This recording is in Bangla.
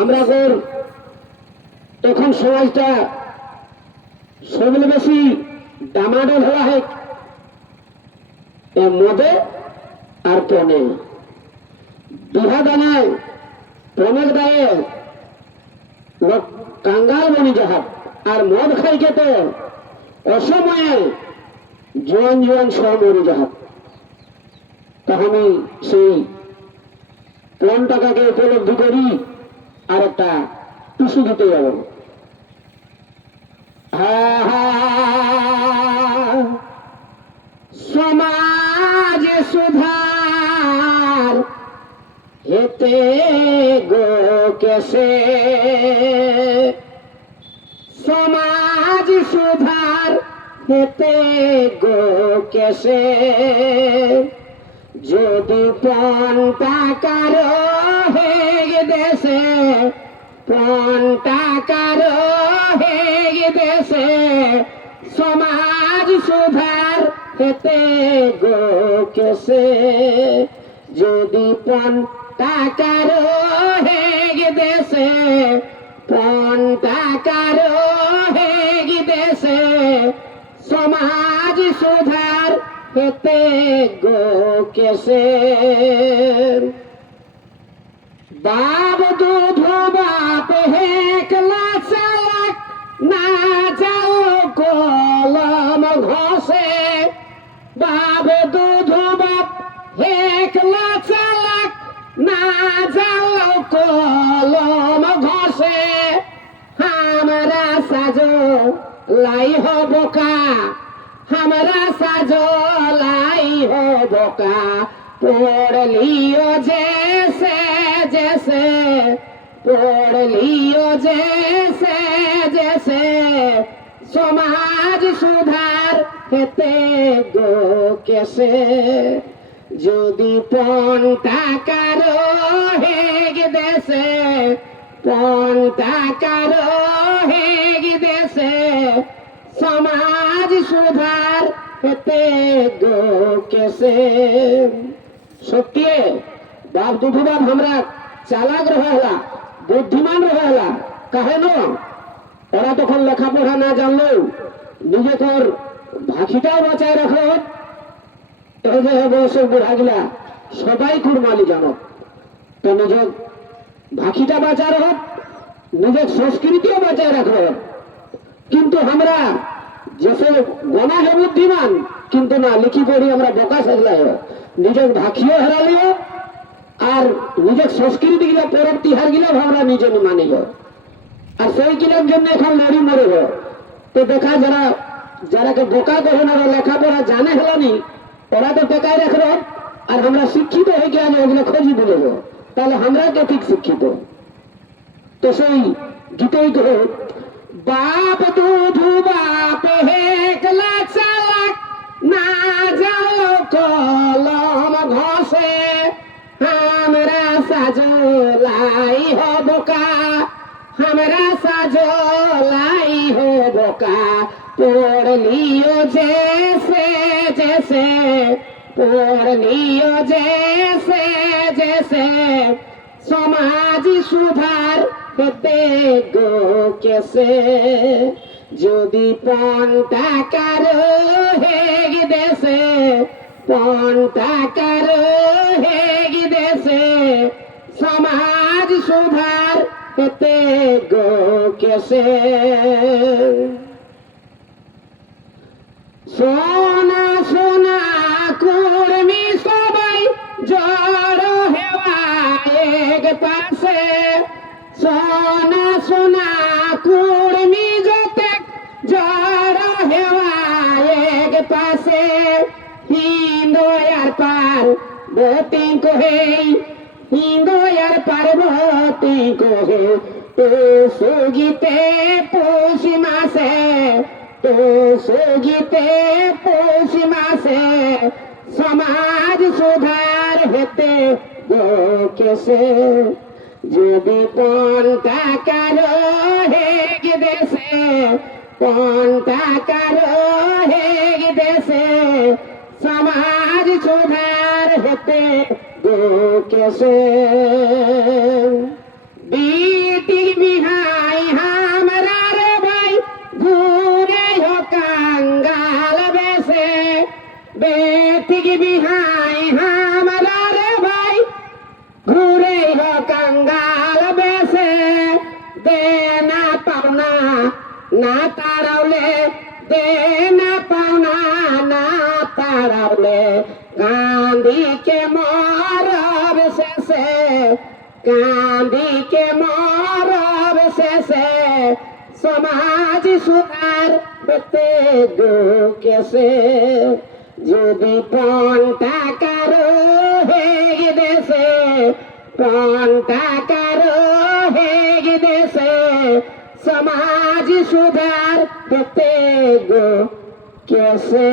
আমরা তখন সমাজটা সবলে বেশি ডামাডোল হওয়া হয় মদে আর পণে বিহা দানায় পণের দায়ে লোক কাঙ্গাল বনি যাহা আর মদ খাই খেতে অসময়ে জোয়ান জোয়ান সহ মরি যাহা। তা আমি সেই পণ টাকাকে উপলব্ধি করি আর একটা টুসু দিতে যাব। সমাজ সুধার হেতে গো কেসে, সমাজ সুধার হেতে গো কেসে, যদি পণ টাকার হেগ দেশে, পণ টাকার হেগ দেশে, সমাজ সুধার হেতে গো কেসে, যদি পণ টাকার হেগ দেশে, পণ টাকার হেগ দেশে, সমাজ সুধার হেতে গো কেসে। বাপ দুধ বাপ হেকলা চালাক, না যাও কলম ঘষে, বাপ দুধ বাপ হেকলা চালাক, না যাও কলম ঘষে, हमरा সাজো লাই হবকা, हमरा সাজো লাই হবকা, পড় লিও জেসে জেসে, পড় লিও জেসে জেসে, সমাজ সুধার হেতে গো কেসে, যদি পণ টাকার হেগ দেশে, পণ টাকার হেগ দেশে, সমাজ সুধার হেতে গো কেসে। সত্যি বাপ দুধু বাপ আমরা চালাক রহেলা, বুদ্ধিমান রহেলা, কাহে ন ওরা তখন লেখাপড়া না জানলেও নিজেকর ভাষিটাও বাঁচায় রাখো। এই যে বয়সের বুড়া গিলা সবাই কুরমালি জানো, তো নিজের ভাষিটা বাঁচায় রাখো, নিজের সংস্কৃতিও বাঁচায় রাখো। কিন্তু আমরা যেসে গনা হে বুদ্ধিমান, কিন্তু না লিখি পড়ি আমরা বোকা সাজলাই, নিজের ভাষিও হেরালিও আর নিজের সংস্কৃতি গিলা পরব তিহার গিলা আমরা নিজে মানিব, আর সেই গিলার জন্য এখন লড়ি মরিব। তো দেখা যারা যারাকে বোকা কহে না লেখাপড়া জানে হেলানি, ওরা তো টেকায় রাখলো, আর আমরা শিক্ষিত হয়ে গিয়ে ওগুলো খোঁজি বলব, তাহলে আমরা কে ঠিক শিক্ষিত। তো সেই গীতই তো বাপ দুধু বাপ হেকলা চালাক, না যাও কলম ঘষে, हमरा সাজো লাই হবকা, हमरा সাজো লাই হবকা, পড় লিও জেসে জেসে, পড় লিও জেসে জেসে, সমাজ সুধার হেতে গো কেসে, যদি পণ টাকার হেগ দেশে, পণ টাকার হেগ দেশে, সমাজ সুধার হেতে গো কেসে। সোনা সোনা কুর্মি সবাই জড়ো হেওয়া এক পাশে, সোনা সোনা কুর্মি যতে জড়ো হেওয়া এক পাশে, হিন্দোয়ার পার বতি কোহে, হিন্দোয়ার পার বতি কোহে, তো সুগীতে পৌষি মাসে, তো সুগীতে পৌষি মাসে, সমাজ সুধার হেতে গো কেসে, যদি পণ টাকার হেগ দেশে, পণ টাকার হেগ দেশে, সমাজ সুধার হেতে গো কেসে। बेटी बिहाई हमारा रे भाई घूरे हो कंगाल बेसे बेटी की बिहाई हमारा रे भाई घूरे हो कंगाल बेसे देना पावना ना तारवले देना पावना ना तारवले गांधी के मोरब से गांधी के मोरब से समाज सुधार बेते गो कैसे যদি পণ টাকার হেগে দেশে পণ টাকার হেগে দেশে সমাজ সুধার হতে গো কেসে